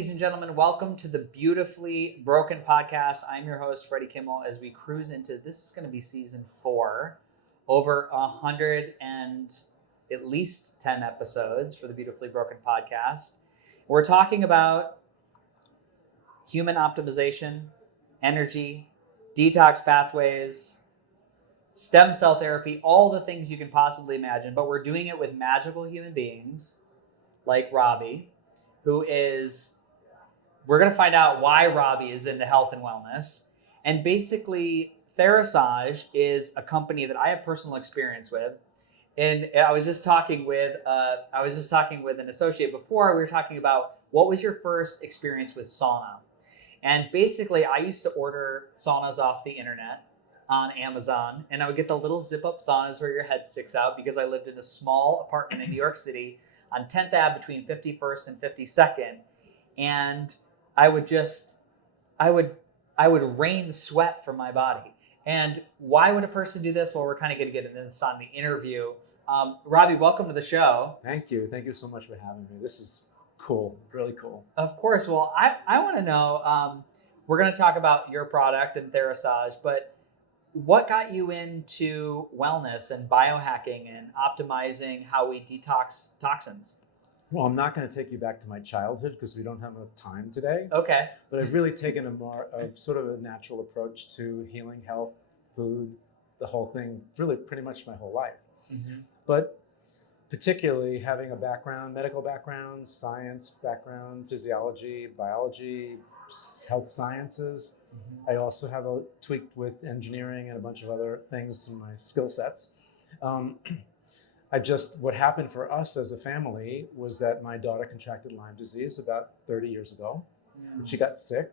Ladies and gentlemen, welcome to the Beautifully Broken podcast. I'm your host, Freddie Kimmel, as we cruise into, this is going to be season 4, over 100 and at least 10 episodes for the Beautifully Broken podcast. We're talking about human optimization, energy, detox pathways, stem cell therapy, all the things you can possibly imagine, but we're doing it with magical human beings like Robby, who is, we're going to find out why Robby is into health and wellness. And basically, Therasage is a company that I have personal experience with. And I was just talking with an associate before. We were talking about what was your first experience with sauna. And basically, I used to order saunas off the internet on Amazon, and I would get the little zip-up saunas where your head sticks out because I lived in a small apartment in New York City on 10th Ave between 51st and 52nd. And I would rain sweat from my body. And why would a person do this? Well, we're kind of going to get into this on the interview. Robby, welcome to the show. Thank you. Thank you so much for having me. This is cool, really cool. Of course. Well, I want to know, we're going to talk about your product and Therasage, but what got you into wellness and biohacking and optimizing how we detox toxins? Well, I'm not going to take you back to my childhood because we don't have enough time today. Okay. But I've really taken a sort of a natural approach to healing, health, food, the whole thing, really pretty much my whole life. Mm-hmm. But particularly having a background, medical background, science background, physiology, biology, health sciences. Mm-hmm. I also have a tweaked with engineering and a bunch of other things in my skill sets. What happened for us as a family was that my daughter contracted Lyme disease about 30 years ago. Mm. She got sick.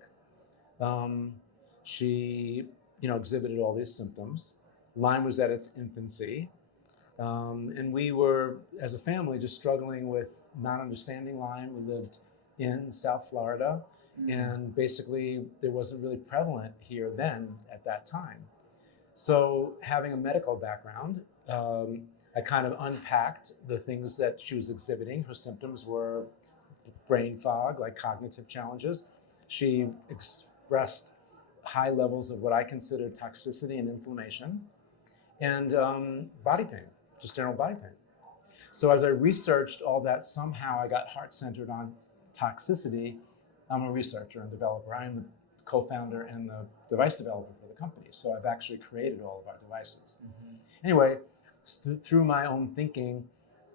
She, exhibited all these symptoms. Lyme was at its infancy. And we were, as a family, just struggling with not understanding Lyme. We lived in South Florida, and basically it wasn't really prevalent here then at that time. So having a medical background, I kind of unpacked the things that she was exhibiting. Her symptoms were brain fog, like cognitive challenges. She expressed high levels of what I considered toxicity and inflammation, and body pain, just general body pain. So as I researched all that, somehow I got heart-centered on toxicity. I'm a researcher and developer. I'm the co-founder and the device developer for the company. So I've actually created all of our devices. Mm-hmm. Anyway, through my own thinking,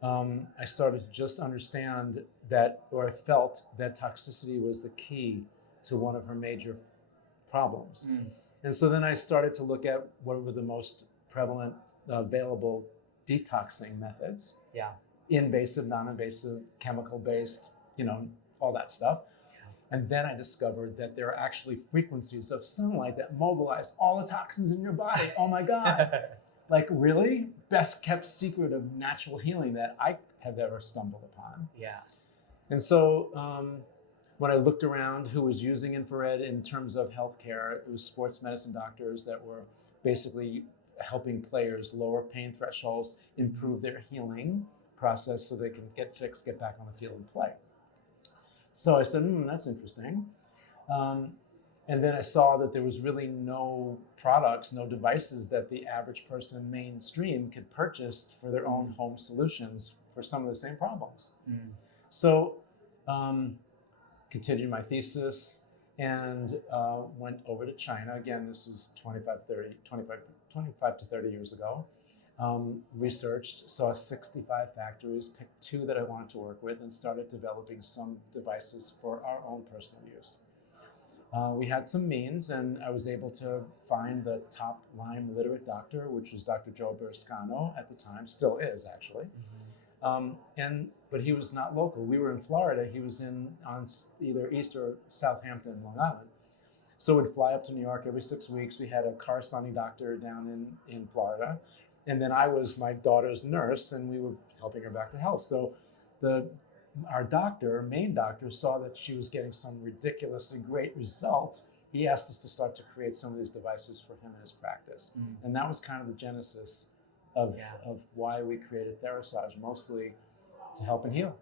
I started to just understand that, or I felt that toxicity was the key to one of her major problems. Mm. And so then I started to look at what were the most prevalent available detoxing methods. Yeah. Invasive, non-invasive, chemical-based, all that stuff. Yeah. And then I discovered that there are actually frequencies of sunlight that mobilize all the toxins in your body. Oh my God. Like, really? Best kept secret of natural healing that I have ever stumbled upon. Yeah. And so when I looked around who was using infrared in terms of healthcare, it was sports medicine doctors that were basically helping players lower pain thresholds, improve their healing process so they can get fixed, get back on the field and play. So I said, that's interesting. And then I saw that there was really no products, no devices that the average person mainstream could purchase for their own home solutions for some of the same problems. Mm. So continued my thesis and went over to China. Again, this is 25 to 30 years ago. Researched, saw 65 factories, picked 2 that I wanted to work with, and started developing some devices for our own personal use. We had some means, and I was able to find the top Lyme literate doctor, which was Dr. Joe Berscano at the time, still is actually. Mm-hmm. But he was not local. We were in Florida. He was on either East or Southampton, Long Island. So we'd fly up to New York every 6 weeks. We had a corresponding doctor down in Florida. And then I was my daughter's nurse, and we were helping her back to health. So our main doctor, saw that she was getting some ridiculously great results. He asked us to start to create some of these devices for him in his practice. Mm. And that was kind of the genesis of why we created Therasage, mostly to help and heal.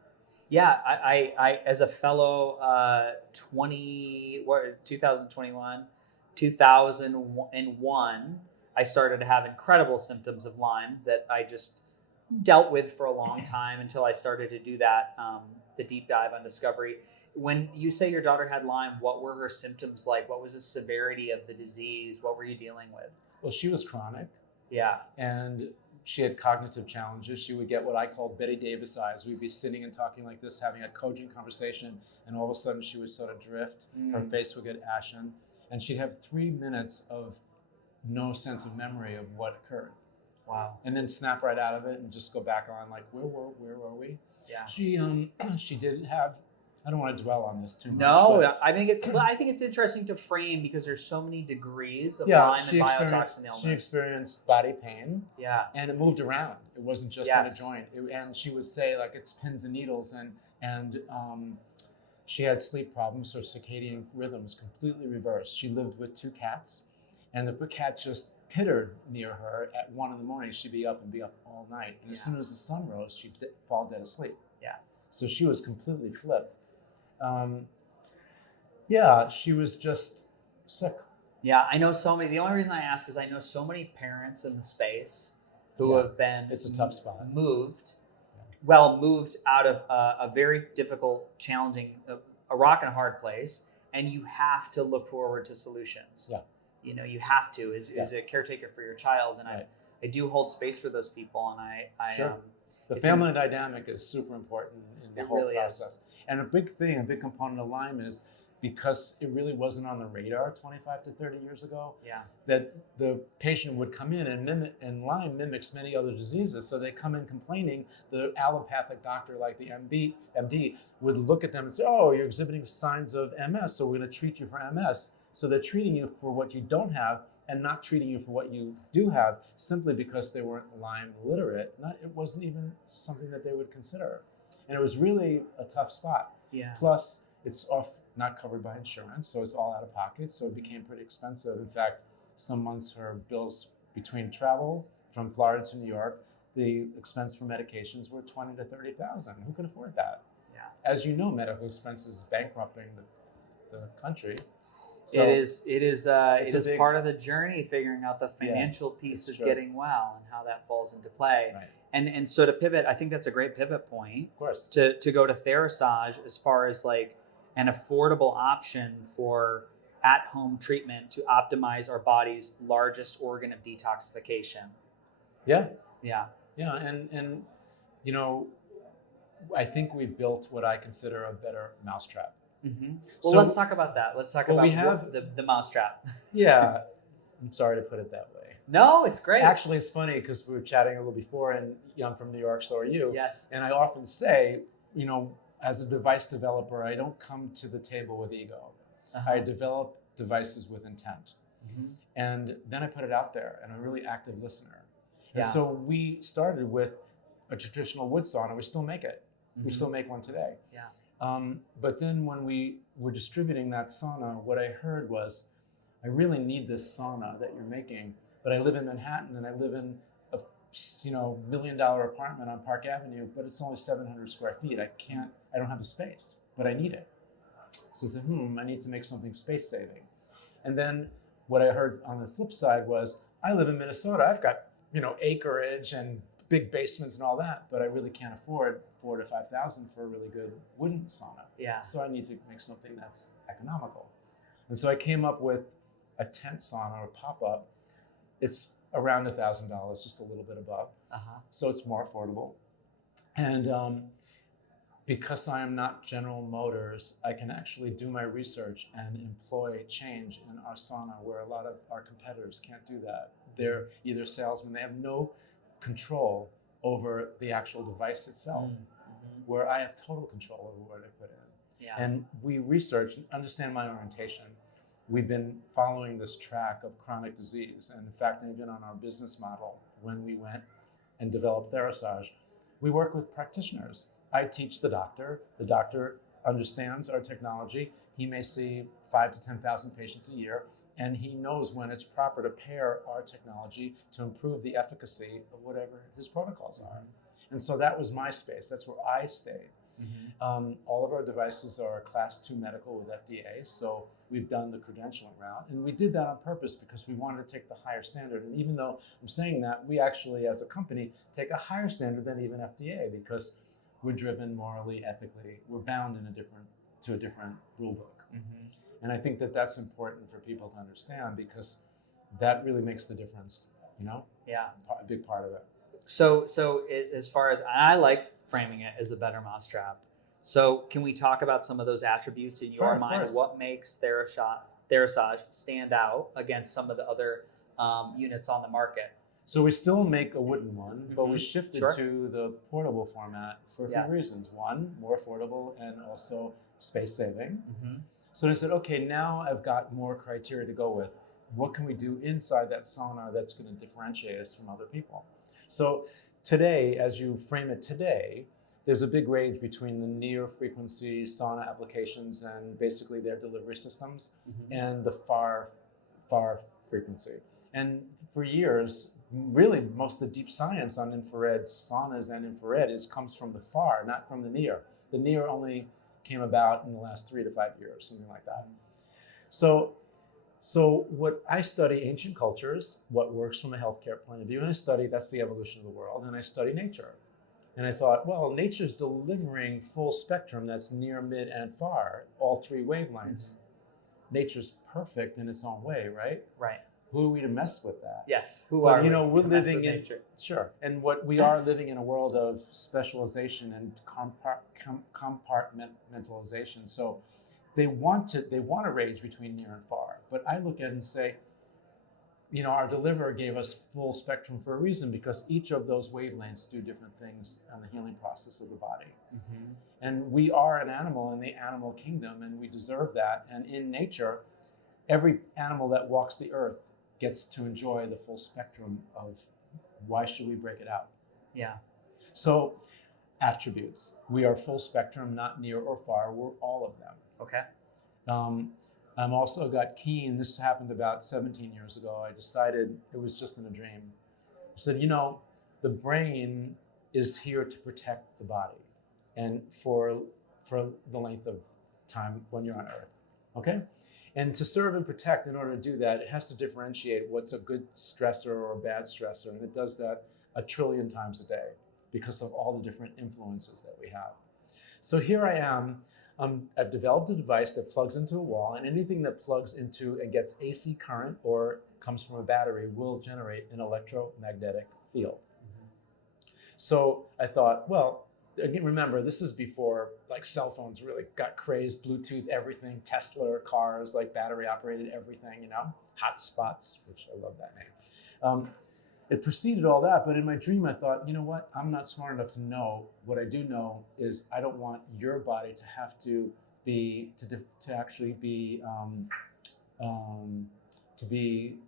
Yeah, I as a fellow 2021, 2001, I started to have incredible symptoms of Lyme that I just dealt with for a long time until I started to do that, the deep dive on discovery. When you say your daughter had Lyme, what were her symptoms like? What was the severity of the disease? What were you dealing with? Well, she was chronic. Yeah. And she had cognitive challenges. She would get what I call Betty Davis eyes. We'd be sitting and talking like this, having a cogent conversation, and all of a sudden she would sort of drift. Her face would get ashen, and she'd have 3 minutes of no sense of memory of what occurred. Wow. And then snap right out of it and just go back on like, where were we? Yeah. She did have, I don't want to dwell on this too much. No, I think it's interesting to frame because there's so many degrees of Lyme and biotoxin illness. She experienced body pain. Yeah. And it moved around. It wasn't just in a joint. And she would say like it's pins and needles, and she had sleep problems. Her circadian rhythms completely reversed. She lived with 2 cats, and if a cat just pittered near her at 1 a.m, she'd be up all night. And as soon as the sun rose, she'd fall dead asleep. Yeah. So she was completely flipped. She was just sick. Yeah, I know so many. The only reason I ask is I know so many parents in the space who have been it's a tough spot. moved out of a very difficult, challenging, a rock and a hard place, and you have to look forward to solutions. Yeah. You know, you have to as a caretaker for your child, and right. I do hold space for those people, and sure. The family dynamic is super important in the whole process. And a big component of Lyme is because it really wasn't on the radar 25 to 30 years ago, that the patient would come in and Lyme mimics many other diseases. So they come in complaining, the allopathic doctor like the MD would look at them and say, oh, you're exhibiting signs of MS, so we're going to treat you for MS. So they're treating you for what you don't have and not treating you for what you do have simply because they weren't Lyme literate. It wasn't even something that they would consider. And it was really a tough spot. Yeah. Plus, it's not covered by insurance, so it's all out of pocket. So it became pretty expensive. In fact, some months her bills between travel from Florida to New York, the expense for medications were $20,000 to $30,000. Who can afford that? Yeah. As you know, medical expenses bankrupting the country. So it is part of the journey, figuring out the financial piece of getting well and how that falls into play. Right. And so to pivot, I think that's a great pivot point. Of course. To go to Therasage as far as like an affordable option for at-home treatment to optimize our body's largest organ of detoxification. Yeah. Yeah. Yeah, and you know, I think we built what I consider a better mousetrap. Mm-hmm. Well, let's talk about that. Let's talk about the mousetrap. Yeah, I'm sorry to put it that way. No, it's great. Actually, it's funny because we were chatting a little before, and I'm from New York, so are you. Yes. And I often say, you know, as a device developer, I don't come to the table with ego. I develop devices with intent. Mm-hmm. And then I put it out there, and I'm a really active listener. And so we started with a traditional wood sauna. We still make it. Mm-hmm. We still make one today. Yeah. But then when we were distributing that sauna, what I heard was, I really need this sauna that you're making, but I live in Manhattan and I live in a $1 million apartment on Park Avenue, but it's only 700 square feet. I don't have the space, but I need it. So I said, I need to make something space saving. And then what I heard on the flip side was, I live in Minnesota. I've got, acreage and big basements and all that, but I really can't afford $4,000 to $5,000 for a really good wooden sauna. Yeah. So I need to make something that's economical. And so I came up with a tent sauna or pop-up. It's around $1,000, just a little bit above. So it's more affordable. And because I am not General Motors, I can actually do my research and employ change in our sauna where a lot of our competitors can't do that. They're either salesmen, they have no control over the actual device itself, where I have total control over what I put in. Yeah. And we research, understand my orientation. We've been following this track of chronic disease. And in fact, even on our business model, when we went and developed Therasage, we work with practitioners. I teach the doctor understands our technology. He may see 5,000 to 10,000 patients a year, and he knows when it's proper to pair our technology to improve the efficacy of whatever his protocols are. And so that was my space. That's where I stayed. All of our devices are Class 2 medical with FDA, so we've done the credentialing route. And we did that on purpose because we wanted to take the higher standard. And even though I'm saying that, we actually, as a company, take a higher standard than even FDA because we're driven morally, ethically. We're bound to a different rule book. And I think that that's important for people to understand because that really makes the difference, you know? Yeah. A big part of it. So as far as, I like framing it as a better mousetrap. So can we talk about some of those attributes in your mind? What makes Therasage stand out against some of the other units on the market? So we still make a wooden one, but we shifted to the portable format for a few reasons. One, more affordable and also space saving. So I said, okay, now I've got more criteria to go with. What can we do inside that sauna that's going to differentiate us from other people? So today, as you frame it today, there's a big range between the near frequency sauna applications and basically their delivery systems and the far frequency. And for years, really most of the deep science on infrared saunas and infrared comes from the far, not from the near. The near only came about in the last 3 to 5 years, something like that. So what I study ancient cultures, what works from a healthcare point of view, and I study, that's the evolution of the world, and I study nature. And I thought, well, nature's delivering full spectrum, that's near, mid, and far, all 3 wavelengths. Nature's perfect in its own way, right? Right. Who are we to mess with that? Yes. We're living in nature. Sure. And what we are living in a world of specialization and compartmentalization. So they want to range between near and far. But I look at it and say, you know, our deliverer gave us full spectrum for a reason because each of those wavelengths do different things on the healing process of the body. And we are an animal in the animal kingdom, and we deserve that. And in nature, every animal that walks the earth gets to enjoy the full spectrum of why should we break it out? Yeah. So attributes. We are full spectrum, not near or far. We're all of them. Okay. I'm also got keen. This happened about 17 years ago. I decided, it was just in a dream. I said, you know, the brain is here to protect the body and for the length of time when you're on earth. Okay? And to serve and protect, in order to do that, it has to differentiate what's a good stressor or a bad stressor. And it does that 1 trillion times a day because of all the different influences that we have. So here I am. I've developed a device that plugs into a wall, and anything that plugs into and gets AC current or comes from a battery will generate an electromagnetic field. So I thought, well, again, remember, this is before like cell phones really got crazed, Bluetooth, everything, Tesla cars, like battery operated everything, you know, hotspots, which I love that name. It preceded all that, but in my dream I thought, you know what, I'm not smart enough to know. What I do know is I don't want your body to have to be, to actually be, to be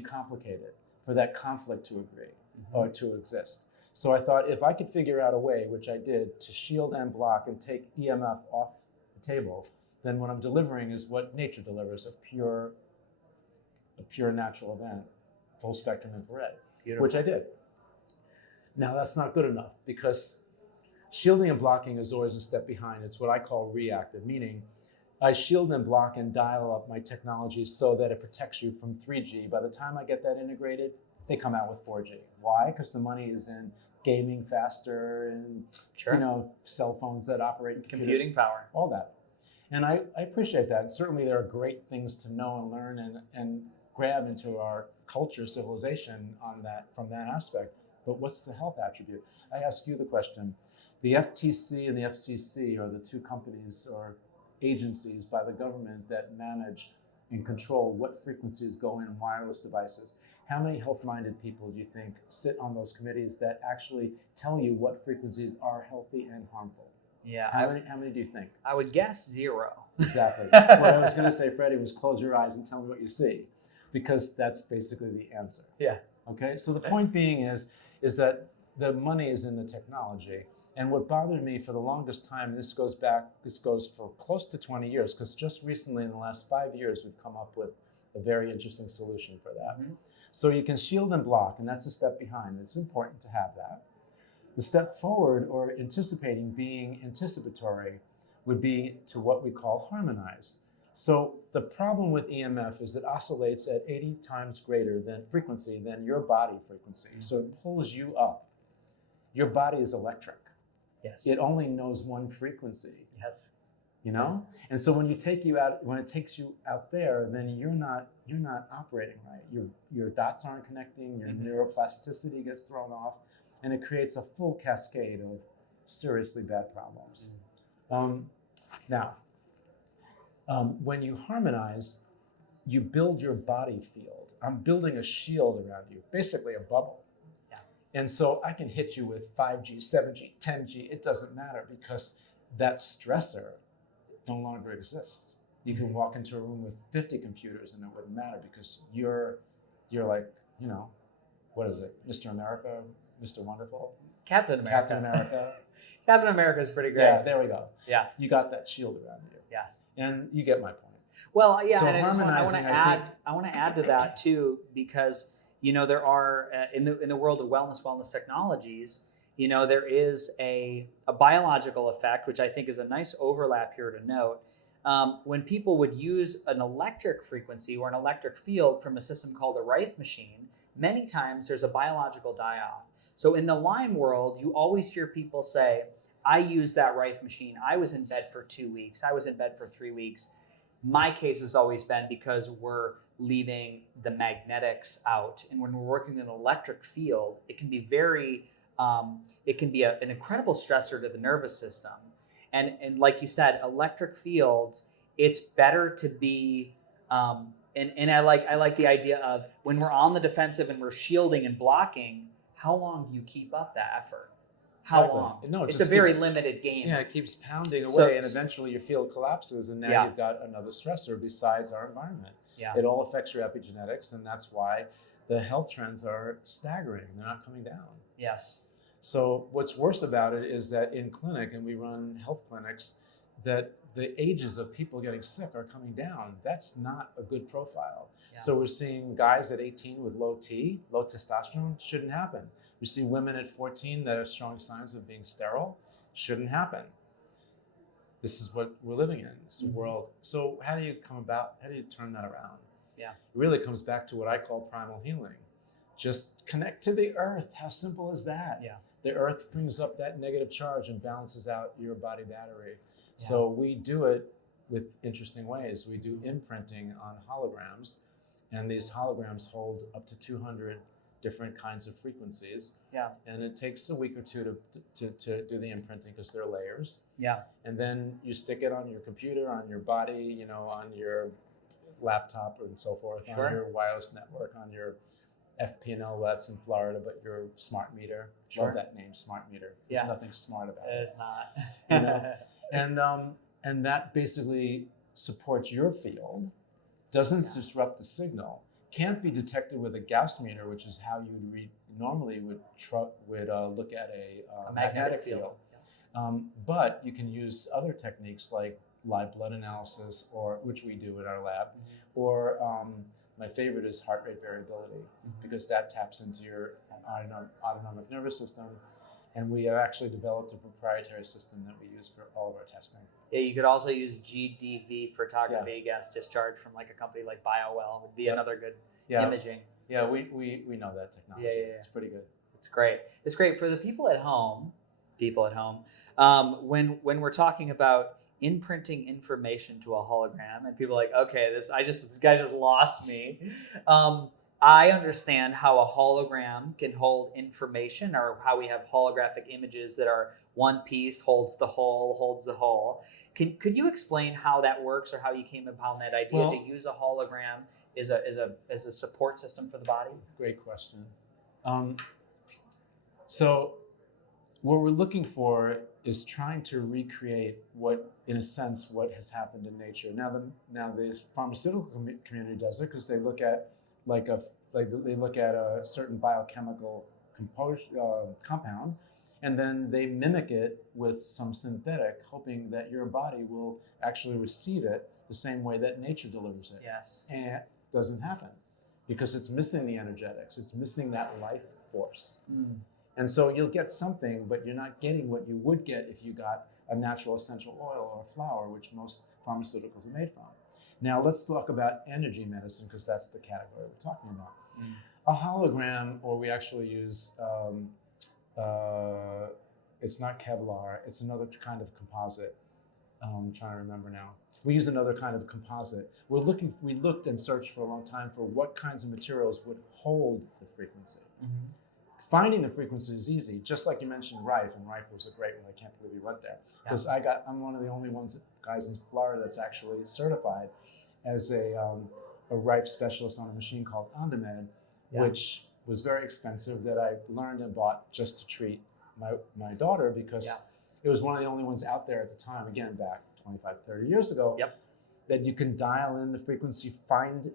complicated, for that conflict to agree or to exist. So I thought if I could figure out a way, which I did, to shield and block and take EMF off the table, then what I'm delivering is what nature delivers, a pure natural event, full spectrum infrared, which I did. Now that's not good enough because shielding and blocking is always a step behind. It's what I call reactive, meaning I shield and block and dial up my technology so that it protects you from 3G. By the time I get that integrated, they come out with 4G. Why? Because the money is in gaming faster and you know, cell phones that operate in computing power, all that. And I appreciate that. Certainly there are great things to know and learn and grab into our culture, civilization on that, from that aspect. But what's the health attribute? I ask you the question. The FTC and the FCC are the 2 companies or agencies by the government that manage and control what frequencies go in wireless devices. How many health-minded people do you think sit on those committees that actually tell you what frequencies are healthy and harmful? Yeah. How many do you think? I would guess 0. Exactly. What I was going to say, Freddie, was close your eyes and tell me what you see, because that's basically the answer. Yeah. Okay. So the point being is that the money is in the technology. And what bothered me for the longest time, this goes for close to 20 years, because just recently in the last 5 years, we've come up with a very interesting solution for that. So you can shield and block, and that's a step behind. It's important to have that. The step forward, or anticipating, being anticipatory, would be to what we call harmonize. So the problem with EMF is it oscillates at 80 times greater than frequency than your body frequency. So it pulls you up. Your body is electric. Yes. It only knows one frequency. Yes. You know? And so when it takes you out there, then you're not operating right. Your dots aren't connecting, your neuroplasticity gets thrown off, and it creates a full cascade of seriously bad problems. When you harmonize, you build your body field. I'm building a shield around you, basically a bubble. Yeah. And so I can hit you with 5G, 7G, 10G, it doesn't matter, because that stressor no longer exists. You can walk into a room with 50 computers and it wouldn't matter, because you're like, you know, what is it? Mr. America, Mr. Wonderful? Captain America. Captain America. Captain America is pretty great. Yeah, there we go. Yeah. You got that shield around you. Yeah. And you get my point. Well, yeah, So and I want harmonizing, to add to that too, because you know there are in the world of wellness technologies, you know, there is a biological effect, which I think is a nice overlap here to note. When people would use an electric frequency or an electric field from a system called a Rife machine, many times there's a biological die-off. So in the Lyme world, you always hear people say, I used that Rife machine. I was in bed for 2 weeks. I was in bed for 3 weeks. My case has always been because we're leaving the magnetics out. And when we're working in an electric field, it can be an incredible stressor to the nervous system. And like you said, electric fields, it's better to be, and I like the idea of when we're on the defensive and we're shielding and blocking, how long do you keep up that effort? How long? No, it's a very limited game. Yeah, it keeps pounding away, and eventually your field collapses, and now you've got another stressor besides our environment. Yeah. It all affects your epigenetics, and that's why the health trends are staggering. They're not coming down. Yes. So what's worse about it is that in clinic, and we run health clinics, that the ages of people getting sick are coming down. That's not a good profile. Yeah. So we're seeing guys at 18 with low testosterone. Shouldn't happen. We see women at 14 that have strong signs of being sterile. Shouldn't happen. This is what we're living in. This world. So how do you turn that around? Yeah. It really comes back to what I call primal healing. Just connect to the earth. How simple is that? Yeah. The earth brings up that negative charge and balances out your body battery. Yeah. So we do it with interesting ways. We do imprinting on holograms, and these holograms hold up to 200 different kinds of frequencies. Yeah. And it takes a week or two to do the imprinting, because they're layers. Yeah. And then you stick it on your computer, on your body, you know, on your laptop and so forth, on your wireless network, on your FP&L, that's in Florida, but your smart meter. Sure. Love that name, smart meter. There's nothing smart about it. It is not. You know? And that basically supports your field, doesn't disrupt the signal, can't be detected with a Gauss meter, which is how you would normally would look at a magnetic field. Yeah. But you can use other techniques like live blood analysis, or which we do in our lab, or my favorite is heart rate variability, because that taps into your autonomic nervous system. And we have actually developed a proprietary system that we use for all of our testing. Yeah, you could also use GDV photography, gas discharge from like a company like BioWell would be another good imaging. Yeah, we know that technology. Yeah. It's pretty good. It's great. It's great for the people at home. When we're talking about imprinting information to a hologram, and people are like, okay, this guy just lost me. I understand how a hologram can hold information, or how we have holographic images that are one piece holds the whole. Could you explain how that works, or how you came upon that idea to use a hologram as a support system for the body? Great question. So what we're looking for is trying to recreate what has happened in nature. Now the pharmaceutical community does it, because they look at they look at a certain biochemical compound, and then they mimic it with some synthetic, hoping that your body will actually receive it the same way that nature delivers it. Yes. And it doesn't happen, because it's missing the energetics. It's missing that life force. And so you'll get something, but you're not getting what you would get if you got a natural essential oil or a flower, which most pharmaceuticals are made from. Now let's talk about energy medicine, because that's the category we're talking about. A hologram, or we actually use, it's not Kevlar, it's another kind of composite. I'm trying to remember now. We use another kind of composite. We looked and searched for a long time for what kinds of materials would hold the frequency. Finding the frequency is easy, just like you mentioned Rife, and Rife was a great one. I can't believe you went there, because I'm one of the only guys in Florida that's actually certified as a Rife specialist on a machine called OnDemand, which was very expensive, that I learned and bought just to treat my daughter, because it was one of the only ones out there at the time, again, back 25, 30 years ago, that you can dial in the frequency,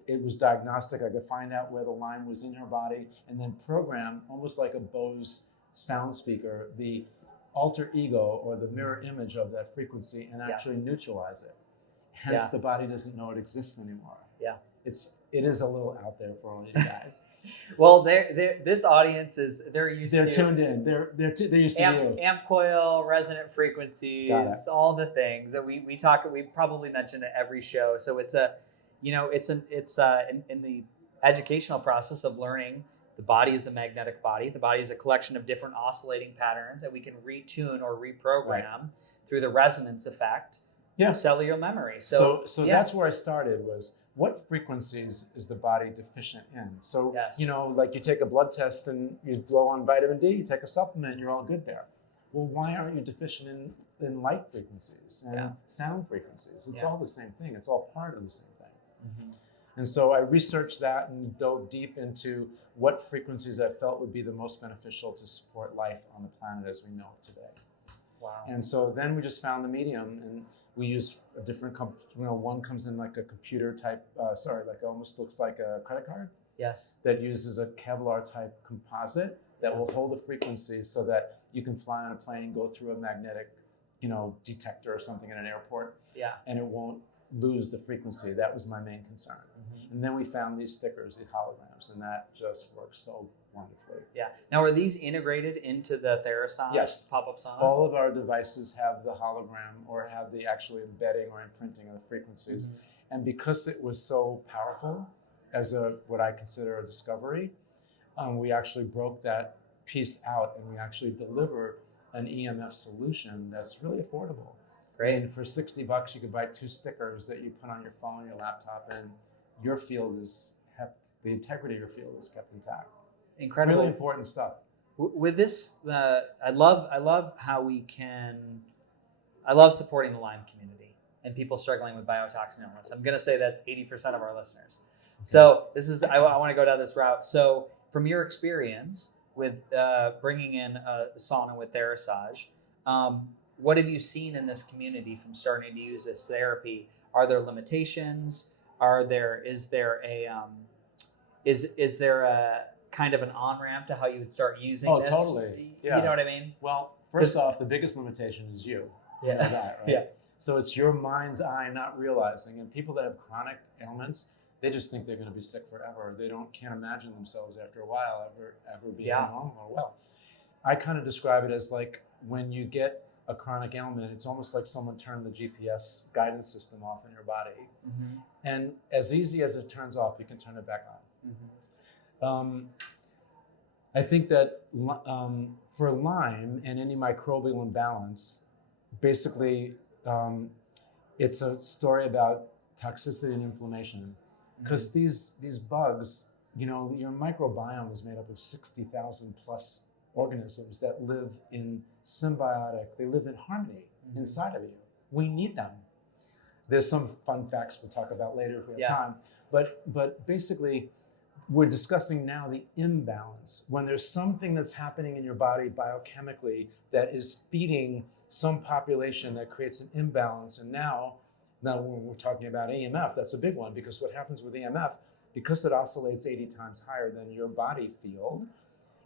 it was diagnostic. I could find out where the line was in her body, and then program, almost like a Bose sound speaker, the alter ego or the mirror image of that frequency, and actually neutralize it. Hence, the body doesn't know it exists anymore. It is a little out there for all you guys. Well, this audience they're used to. They're tuned in. They're used to you. Amp coil, resonant frequencies, all the things that we probably mention at every show. So it's in the educational process of learning. The body is a magnetic body. The body is a collection of different oscillating patterns that we can retune or reprogram through the resonance effect of cellular memory. So that's where I started, was what frequencies is the body deficient in? So, like you take a blood test and you blow on vitamin D, you take a supplement, you're all good there. Well, why aren't you deficient in light frequencies and sound frequencies? It's all the same thing. It's all part of the same thing. And so I researched that and dove deep into what frequencies I felt would be the most beneficial to support life on the planet as we know it today. Wow. And so then we just found the medium, and we use a different, one comes in like a computer type, like almost looks like a credit card. Yes. That uses a Kevlar type composite that will hold the frequency so that you can fly on a plane, go through a magnetic, detector or something in an airport. And it won't lose the frequency. That was my main concern. And then we found these stickers, these holograms, and that just works so wonderfully. Now, are these integrated into the Therasage pop-up sauna? All of our devices have the hologram or have the actual embedding or imprinting of the frequencies. And because it was so powerful as what I consider a discovery, we actually broke that piece out, and we actually deliver an EMF solution that's really affordable. Great. And for $60, you could buy 2 stickers that you put on your phone, your laptop, and your field the integrity of your field is kept intact. Incredible. Really important stuff. With this, I love how I love supporting the Lyme community and people struggling with biotoxin illness. I'm going to say that's 80% of our listeners. So I want to go down this route. So from your experience with bringing in a sauna with Therasage, what have you seen in this community from starting to use this therapy? Are there limitations? Is there a kind of an on-ramp to how you would start using this? Oh, totally. Yeah. You know what I mean? Well, first off, the biggest limitation is you. You know that, right? So it's your mind's eye not realizing. And people that have chronic ailments, they just think they're going to be sick forever. They can't imagine themselves after a while ever being normal or well. I kind of describe it as like when you get a chronic ailment, it's almost like someone turned the GPS guidance system off in your body. And as easy as it turns off, you can turn it back on. I think that for Lyme and any microbial imbalance, basically it's a story about toxicity and inflammation. Because these bugs, your microbiome is made up of 60,000 plus organisms that live in they live in harmony inside of you. We need them. There's some fun facts we'll talk about later if we have time. But basically, we're discussing now the imbalance. When there's something that's happening in your body biochemically that is feeding some population that creates an imbalance. And now when we're talking about EMF, that's a big one, because what happens with EMF, because it oscillates 80 times higher than your body field,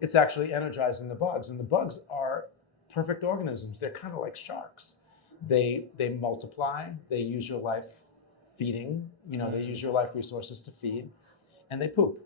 it's actually energizing the bugs. And the bugs are perfect organisms. They're kind of like sharks. They multiply, they use your life feeding, they use your life resources to feed, and they poop.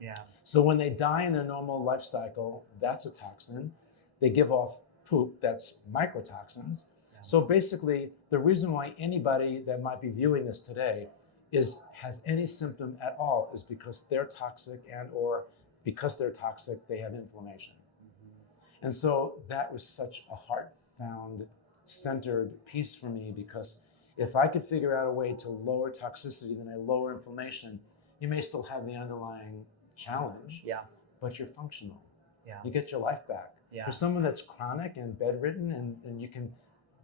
Yeah. So when they die in their normal life cycle, that's a toxin. They give off poop, that's microtoxins. Yeah. So basically, the reason why anybody that might be viewing this today has any symptom at all is because they're toxic, and or because they're toxic, they have inflammation. Mm-hmm. And so that was such a heart-found, centered piece for me, because if I could figure out a way to lower toxicity, then I lower inflammation. You may still have the underlying challenge, yeah, but you're functional. Yeah. You get your life back. Yeah. For someone that's chronic and bedridden, and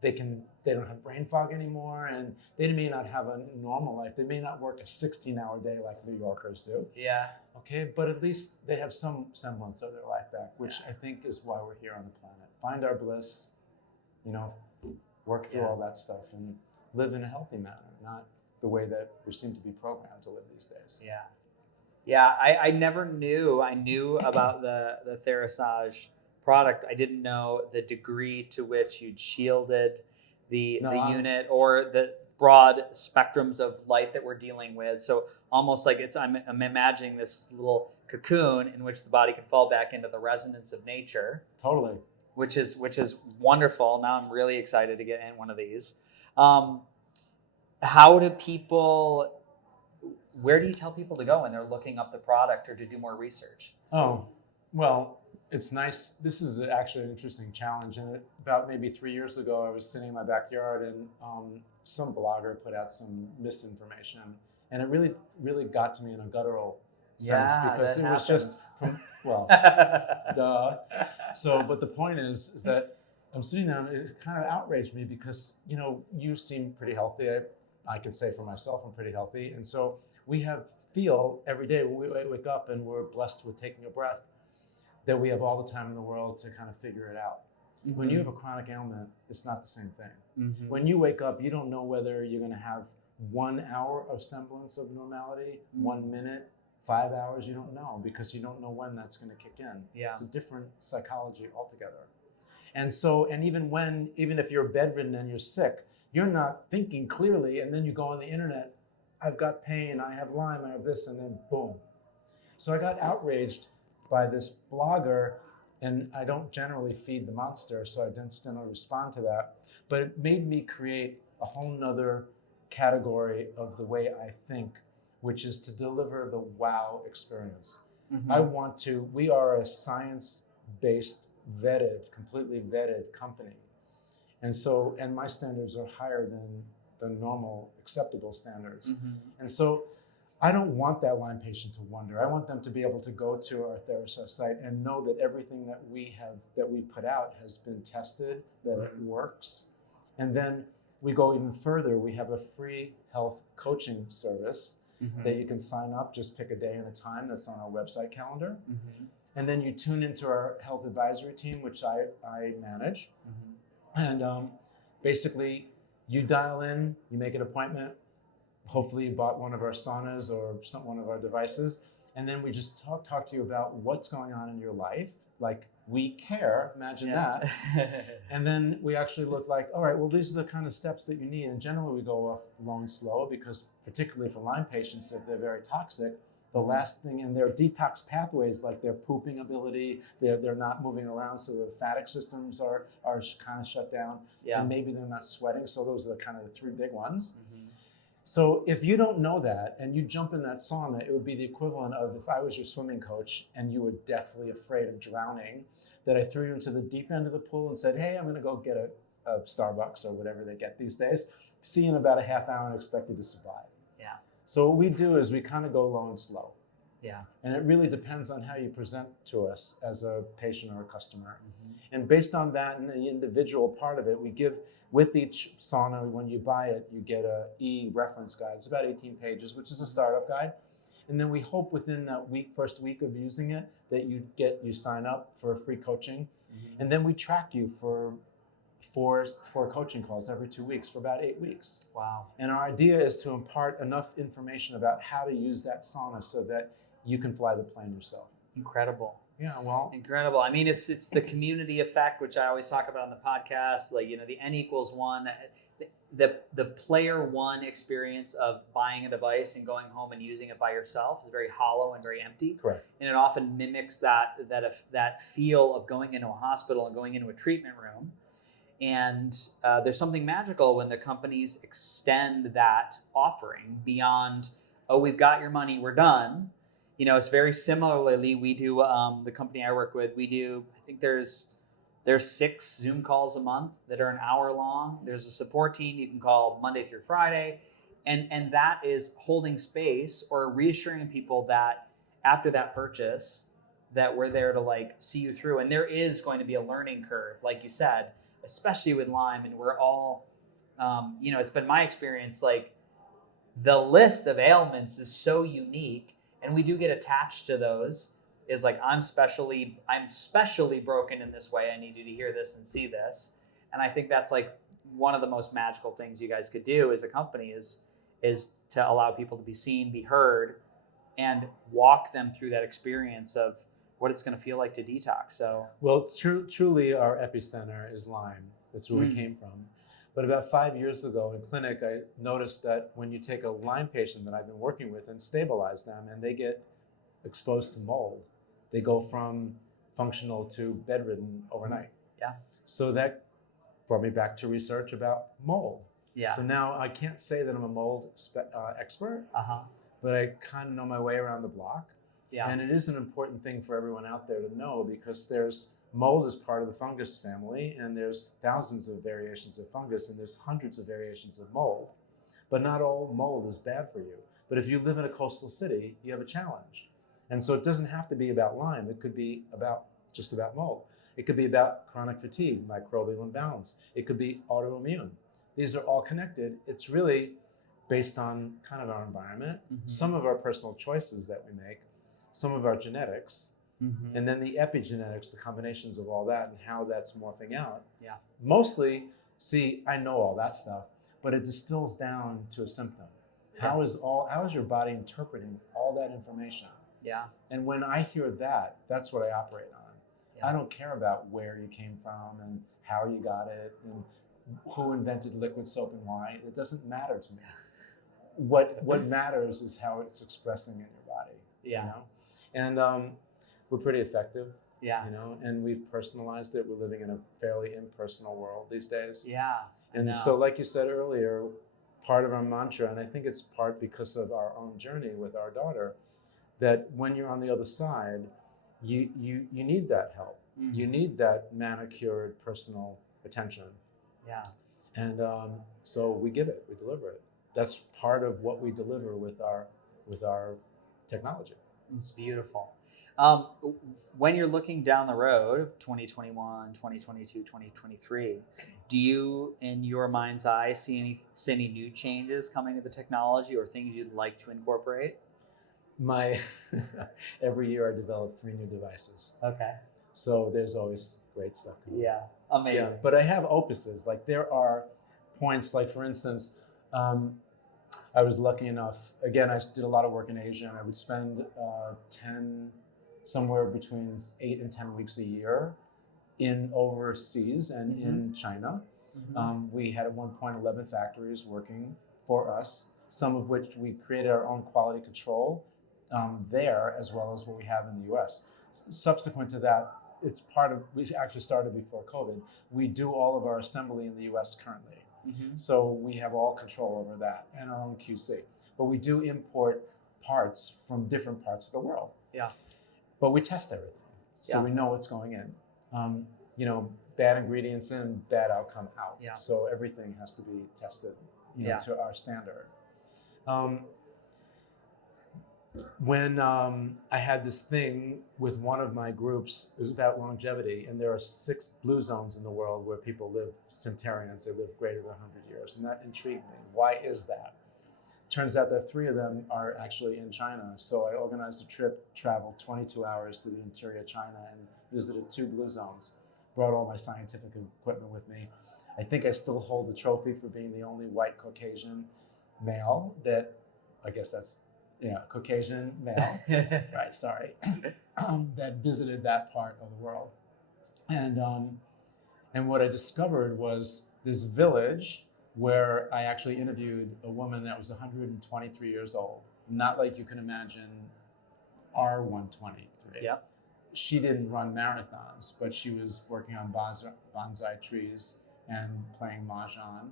they don't have brain fog anymore, and they may not have a normal life. They may not work a 16-hour day like New Yorkers do. Yeah. Okay, but at least they have some semblance of their life back, which I think is why we're here on the planet. Find our bliss, work through all that stuff and live in a healthy manner, not the way that we seem to be programmed to live these days. Yeah. Yeah, I never knew. I knew about the Therasage product. I didn't know the degree to which you'd shielded the unit, or the broad spectrums of light that we're dealing with. So almost like I'm imagining this little cocoon in which the body can fall back into the resonance of nature. Totally. Which is wonderful. Now I'm really excited to get in one of these. Where do you tell people to go when they're looking up the product or to do more research? Oh, well, it's nice. This is actually an interesting challenge. And about maybe 3 years ago, I was sitting in my backyard, and some blogger put out some misinformation. And it really, really got to me in a guttural sense, because it was just, well, duh. So, but the point is that I'm sitting there, and it kind of outraged me because, you seem pretty healthy. I can say for myself, I'm pretty healthy. And so we feel every day when we wake up and we're blessed with taking a breath, that we have all the time in the world to kind of figure it out. Mm-hmm. When you have a chronic ailment, it's not the same thing. Mm-hmm. When you wake up, you don't know whether you're going to have 1 hour of semblance of normality, 1 minute, 5 hours. You don't know, because you don't know when that's going to kick in. Yeah. It's a different psychology altogether. And so, and even if you're bedridden and you're sick, you're not thinking clearly, and then you go on the internet, I've got pain, I have Lyme, I have this, and then boom. So I got outraged by this blogger, and I don't generally feed the monster, so I just don't respond to that. But it made me create a whole nother category of the way I think, which is to deliver the wow experience. Mm-hmm. We are a science-based, completely vetted company. And my standards are higher than the normal acceptable standards. Mm-hmm. And so I don't want that Lyme patient to wonder. I want them to be able to go to our Therasage site and know that everything that we put out has been tested, that it works. And then we go even further. We have a free health coaching service that you can sign up. Just pick a day and a time that's on our website calendar. Mm-hmm. And then you tune into our health advisory team, which I manage. Mm-hmm. And basically, you dial in, you make an appointment. Hopefully you bought one of our saunas or one of our devices. And then we just talk to you about what's going on in your life. Like, we care, imagine that. And then we actually look like, all right, well, these are the kind of steps that you need. And generally we go off low and slow, because particularly for Lyme patients, if they're very toxic, the last thing in their detox pathways, like their pooping ability, they're not moving around, so the lymphatic systems are kind of shut down, and maybe they're not sweating. So those are the kind of the 3 big ones. Mm-hmm. So if you don't know that and you jump in that sauna, it would be the equivalent of if I was your swimming coach and you were deathly afraid of drowning, that I threw you into the deep end of the pool and said, hey, I'm going to go get a Starbucks or whatever they get these days. See you in about a half hour and expect you to survive. Yeah. So what we do is we kind of go low and slow. Yeah. And it really depends on how you present to us as a patient or a customer. Mm-hmm. And based on that and the individual part of it, we give, with each sauna, when you buy it, you get a e-reference guide. It's about 18 pages, which is a startup guide. And then we hope within that first week of using it, that you sign up for free coaching. Mm-hmm. And then we track you for coaching calls every 2 weeks for about 8 weeks. Wow. And our idea is to impart enough information about how to use that sauna so that you can fly the plane yourself. Incredible. Yeah, well. Incredible. I mean, it's the community effect, which I always talk about on the podcast, like, the N=1. the player one experience of buying a device and going home and using it by yourself is very hollow and very empty. Correct. And it often mimics that feel of going into a hospital and going into a treatment room. And there's something magical when the companies extend that offering beyond, oh, we've got your money, we're done. You know, it's very similarly, we do, the company I work with, we do, I think there's 6 Zoom calls a month that are an hour long. There's a support team you can call Monday through Friday. And that is holding space or reassuring people that after that purchase, that we're there to like see you through. And there is going to be a learning curve, like you said, especially with Lyme. And we're all, you know, it's been my experience, like the list of ailments is so unique, and we do get attached to those. Is like, I'm specially broken in this way. I need you to hear this and see this. And I think that's like one of the most magical things you guys could do as a company is to allow people to be seen, be heard, and walk them through that experience of what it's going to feel like to detox. So, well, truly our epicenter is Lyme. That's where we came from. But about 5 years ago in clinic, I noticed that when you take a Lyme patient that I've been working with and stabilize them, and they get exposed to mold, they go from functional to bedridden overnight. Yeah. So that brought me back to research about mold. Yeah. So now I can't say that I'm a mold expert, but I kind of know my way around the block. Yeah. And it is an important thing for everyone out there to know, because there's mold is part of the fungus family, and there's thousands of variations of fungus, and there's hundreds of variations of mold. But not all mold is bad for you. But if you live in a coastal city, you have a challenge. And so it doesn't have to be about Lyme. It could be just about mold. It could be about chronic fatigue, microbial imbalance. It could be autoimmune. These are all connected. It's really based on kind of our environment, some of our personal choices that we make, some of our genetics, and then the epigenetics, the combinations of all that and how that's morphing out. Yeah. Mostly, see, I know all that stuff, but it distills down to a symptom. Yeah. How is your body interpreting all that information? Yeah. And when I hear that, that's what I operate on. Yeah. I don't care about where you came from and how you got it and who invented liquid soap and why. It doesn't matter to me. What matters is how it's expressing in your body. Yeah. You know? And we're pretty effective. Yeah. You know, and we've personalized it. We're living in a fairly impersonal world these days. Yeah. And so, like you said earlier, part of our mantra, and I think it's part because of our own journey with our daughter, that when you're on the other side, you need that help. You need that manicured personal attention. Yeah. And so we give it, we deliver it. That's part of what we deliver with our technology. It's beautiful. When you're looking down the road, 2021, 2022, 2023, do you, in your mind's eye, see any new changes coming to the technology or things you'd like to incorporate? Every year I develop 3 new devices. Okay. So there's always great stuff coming. Yeah, amazing. Yeah, but I have opuses. Like there are points, like for instance, I was lucky enough, again, I did a lot of work in Asia, and I would spend somewhere between 8 and 10 weeks a year in overseas and in China. We had at one point 11 factories working for us, some of which we created our own quality control there, as well as what we have in the US. Subsequent to that, we actually started before COVID. We do all of our assembly in the US currently. So we have all control over that and our own QC. But we do import parts from different parts of the world. Yeah. But we test everything. So we know what's going in. You know, bad ingredients in, bad outcome out. Yeah. So everything has to be tested, to our standard. When I had this thing with one of my groups, it was about longevity, and there are 6 blue zones in the world where people live centenarians, they live greater than 100 years, and that intrigued me. Why is that? Turns out that 3 of them are actually in China, so I organized a trip, traveled 22 hours to the interior of China, and visited 2 blue zones, brought all my scientific equipment with me. I think I still hold the trophy for being the only white Caucasian male that, I guess that's, Caucasian male, right, sorry, that visited that part of the world. And what I discovered was this village where I actually interviewed a woman that was 123 years old, not like you can imagine R123. Yep. She didn't run marathons, but she was working on bonsai trees and playing mahjong.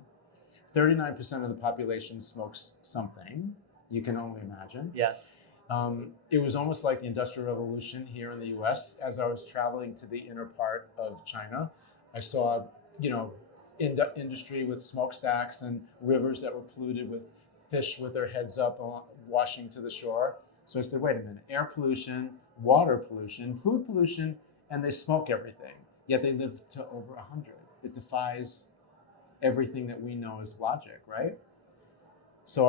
39% of the population smokes something. You can only imagine. Yes. It was almost like the Industrial Revolution here in the US. As I was traveling to the inner part of China, I saw, industry with smokestacks and rivers that were polluted with fish with their heads up washing to the shore. So I said, wait a minute, air pollution, water pollution, food pollution, and they smoke everything. Yet they live to over 100. It defies everything that we know as logic, right? So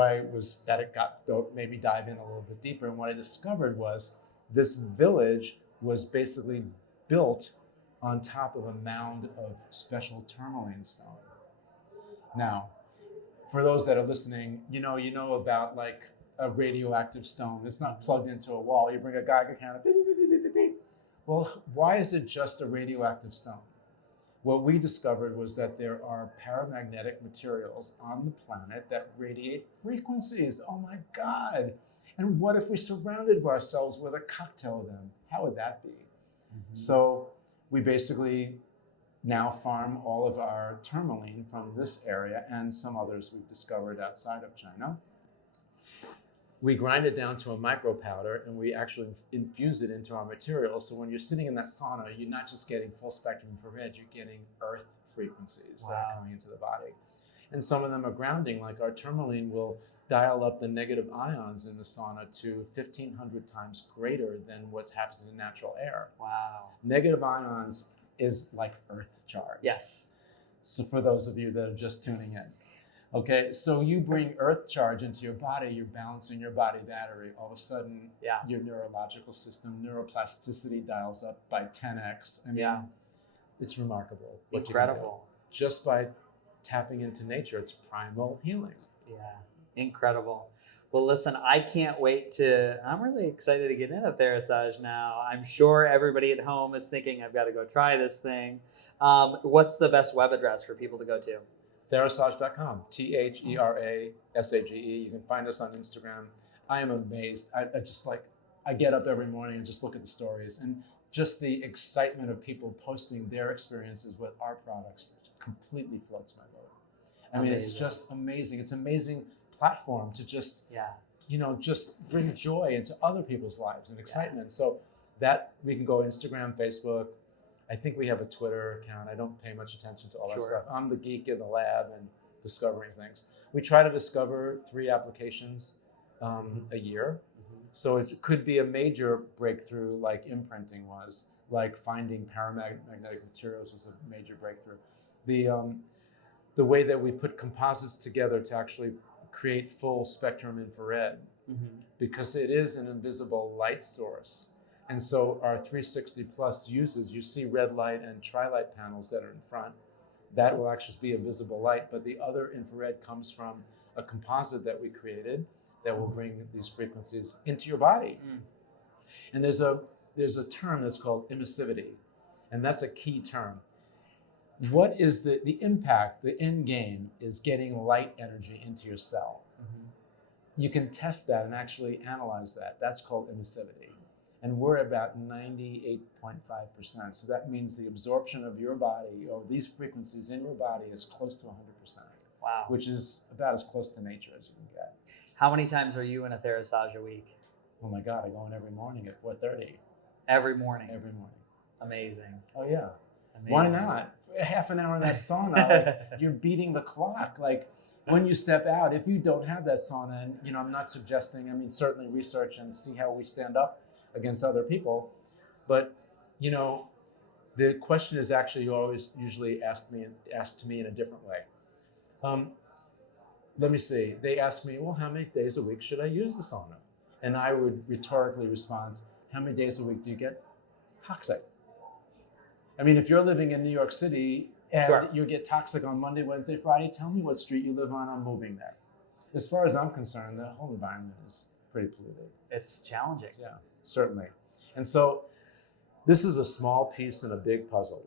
maybe dive in a little bit deeper. And what I discovered was this village was basically built on top of a mound of special tourmaline stone. Now, for those that are listening, you know about like a radioactive stone. It's not plugged into a wall. You bring a Geiger counter, beep, beep, beep, beep, beep, beep. Well, why is it just a radioactive stone? What we discovered was that there are paramagnetic materials on the planet that radiate frequencies. Oh my God. And what if we surrounded ourselves with a cocktail of them? How would that be? Mm-hmm. So we basically now farm all of our tourmaline from this area and some others we've discovered outside of China. We grind it down to a micro powder and we actually infuse it into our material. So when you're sitting in that sauna, you're not just getting full spectrum infrared, you're getting earth frequencies that are coming into the body. And some of them are grounding, like our tourmaline will dial up the negative ions in the sauna to 1,500 times greater than what happens in natural air. Wow. Negative ions is like earth charge. Yes. So for those of you that are just tuning in. Okay, so you bring earth charge into your body, you're balancing your body battery. All of a sudden, your neurological system, neuroplasticity dials up by 10x. I mean, it's remarkable. Incredible. Just by tapping into nature, it's primal healing. Yeah, incredible. Well, listen, I'm really excited to get into Therasage now. I'm sure everybody at home is thinking, I've got to go try this thing. What's the best web address for people to go to? Therasage.com, Therasage. You can find us on Instagram. I am amazed. I get up every morning and just look at the stories and just the excitement of people posting their experiences with our products completely floats my boat. I mean, it's just amazing. It's an amazing platform to just, just bring joy into other people's lives and excitement. So that we can go Instagram, Facebook. I think we have a Twitter account. I don't pay much attention to all that stuff. I'm the geek in the lab and discovering things. We try to discover 3 applications a year. Mm-hmm. So it could be a major breakthrough like imprinting was, like finding paramagnetic materials was a major breakthrough. The way that we put composites together to actually create full spectrum infrared, because it is an invisible light source. And so our 360 plus uses, you see red light and tri-light panels that are in front. That will actually be a visible light, but the other infrared comes from a composite that we created that will bring these frequencies into your body. And there's a term that's called emissivity, and that's a key term. What is the impact, the end game is getting light energy into your cell. You can test that and actually analyze that. That's called emissivity. And we're about 98.5%. So that means the absorption of your body or these frequencies in your body is close to 100%. Wow. Which is about as close to nature as you can get. How many times are you in a Therasage a week? Oh my God, I go in every morning at 4:30. Every morning? Every morning. Amazing. Oh yeah. Amazing. Why not? Half an hour in that sauna, like, you're beating the clock. Like when you step out, if you don't have that sauna, and I'm not suggesting, certainly research and see how we stand up against other people, but the question is actually always usually asked to me in a different way. Let me see. They ask me, well, how many days a week should I use the sauna? And I would rhetorically respond, how many days a week do you get toxic? If you're living in New York City and you get toxic on Monday, Wednesday, Friday, tell me what street you live on, I'm moving there. As far as I'm concerned, the whole environment is pretty polluted. It's challenging. Yeah, certainly. And so this is a small piece in a big puzzle.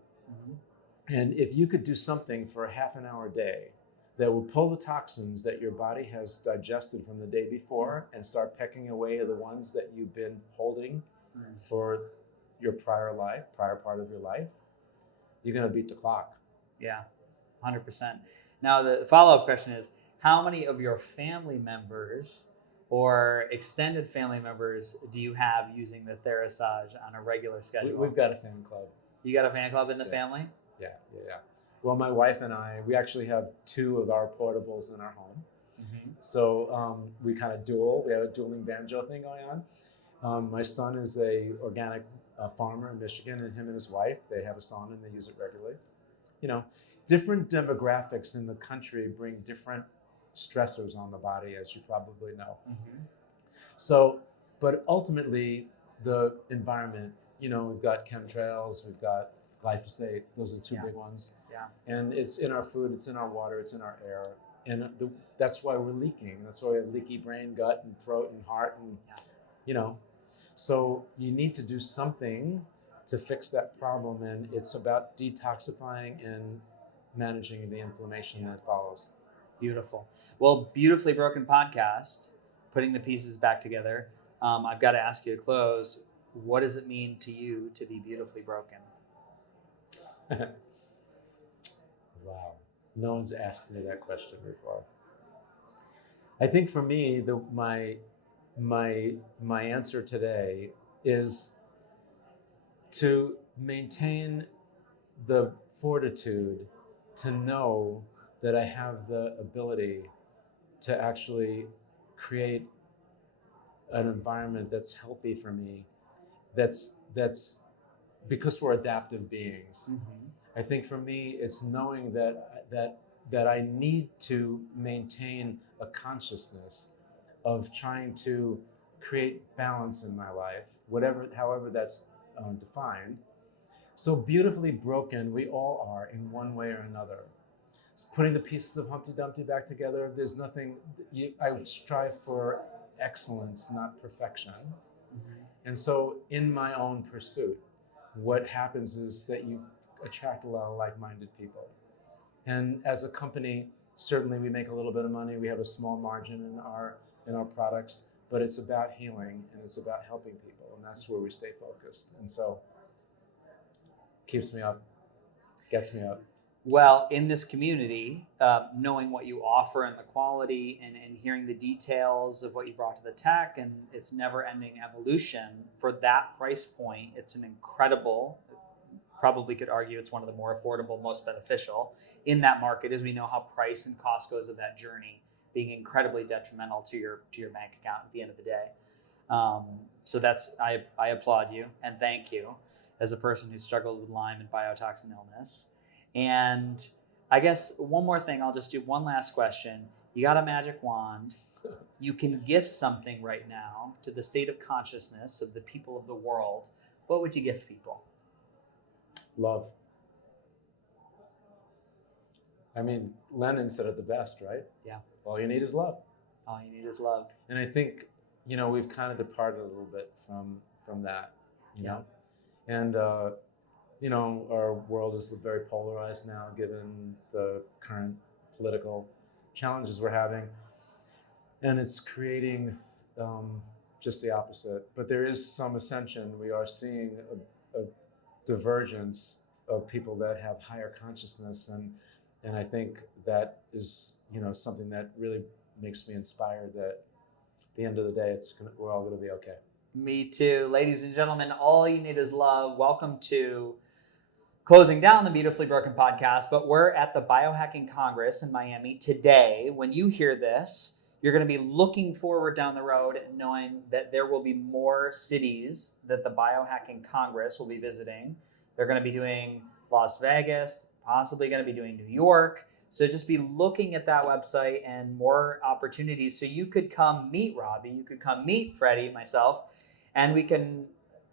And if you could do something for a half an hour a day that will pull the toxins that your body has digested from the day before and start pecking away at the ones that you've been holding for your prior part of your life. You're going to beat the clock. Yeah, 100%. Now, the follow-up question is, how many of your family members or extended family members do you have using the Therasage on a regular schedule? We've got a fan club. You got a fan club in the family? Yeah. Well, my wife and I, we actually have 2 of our portables in our home. Mm-hmm. So we kind of dual. We have a dueling banjo thing going on. My son is a organic farmer in Michigan, and him and his wife, they have a sauna and they use it regularly. You know, different demographics in the country bring different stressors on the body, as you probably know. Mm-hmm. So, but ultimately, the environment, you know, we've got chemtrails, we've got glyphosate, those are the 2 big ones. Yeah. And it's in our food, it's in our water, it's in our air. And that's why we're leaking. That's why we have leaky brain, gut, and throat, and heart, and, you know. So you need to do something to fix that problem, and it's about detoxifying and managing the inflammation that follows. Beautiful. Well, beautifully broken podcast, putting the pieces back together. I've got to ask you to close. What does it mean to you to be beautifully broken? Wow. No one's asked me that question before. I think for me, my answer today is to maintain the fortitude to know that I have the ability to actually create an environment that's healthy for me, that's because we're adaptive beings. Mm-hmm. I think for me, it's knowing that I need to maintain a consciousness of trying to create balance in my life, however that's defined. So beautifully broken, we all are in one way or another. Putting the pieces of Humpty Dumpty back together, there's nothing, I would strive for excellence, not perfection. Mm-hmm. And so in my own pursuit, what happens is that you attract a lot of like-minded people. And as a company, certainly we make a little bit of money. We have a small margin in our products, but it's about healing and it's about helping people, and that's where we stay focused. And so keeps me up, gets me up. Well, in this community, knowing what you offer and the quality and hearing the details of what you brought to the tech and its never-ending evolution, for that price point, it's an incredible, probably could argue it's one of the more affordable, most beneficial in that market, as we know how price and cost goes of that journey being incredibly detrimental to your bank account at the end of the day. So that's, I applaud you and thank you as a person who struggled with Lyme and biotoxin illness. And I guess one more thing, I'll just do one last question. You got a magic wand. You can gift something right now to the state of consciousness of the people of the world. What would you gift people? Love. I mean, Lenin said it the best, right? Yeah. All you need is love. All you need is love. And I think, you know, we've kind of departed a little bit from that, you know? And, you know, our world is very polarized now, given the current political challenges we're having. And it's creating just the opposite. But there is some ascension. We are seeing a divergence of people that have higher consciousness. And I think that is, you know, something that really makes me inspired that at the end of the day, we're all going to be okay. Me too. Ladies and gentlemen, all you need is love. Welcome to closing down the Beautifully Broken podcast, but we're at the Biohacking Congress in Miami today. When you hear this, you're going to be looking forward down the road and knowing that there will be more cities that the Biohacking Congress will be visiting. They're going to be doing Las Vegas, possibly going to be doing New York. So just be looking at that website and more opportunities. So you could come meet Robby, you could come meet Freddie, myself, and we can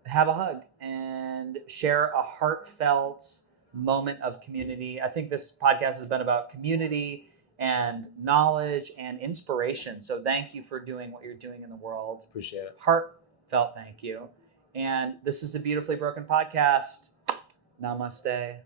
have a hug and share a heartfelt moment of community. I think this podcast has been about community and knowledge and inspiration. So thank you for doing what you're doing in the world. Appreciate it. Heartfelt thank you. And this is the Beautifully Broken podcast. Namaste.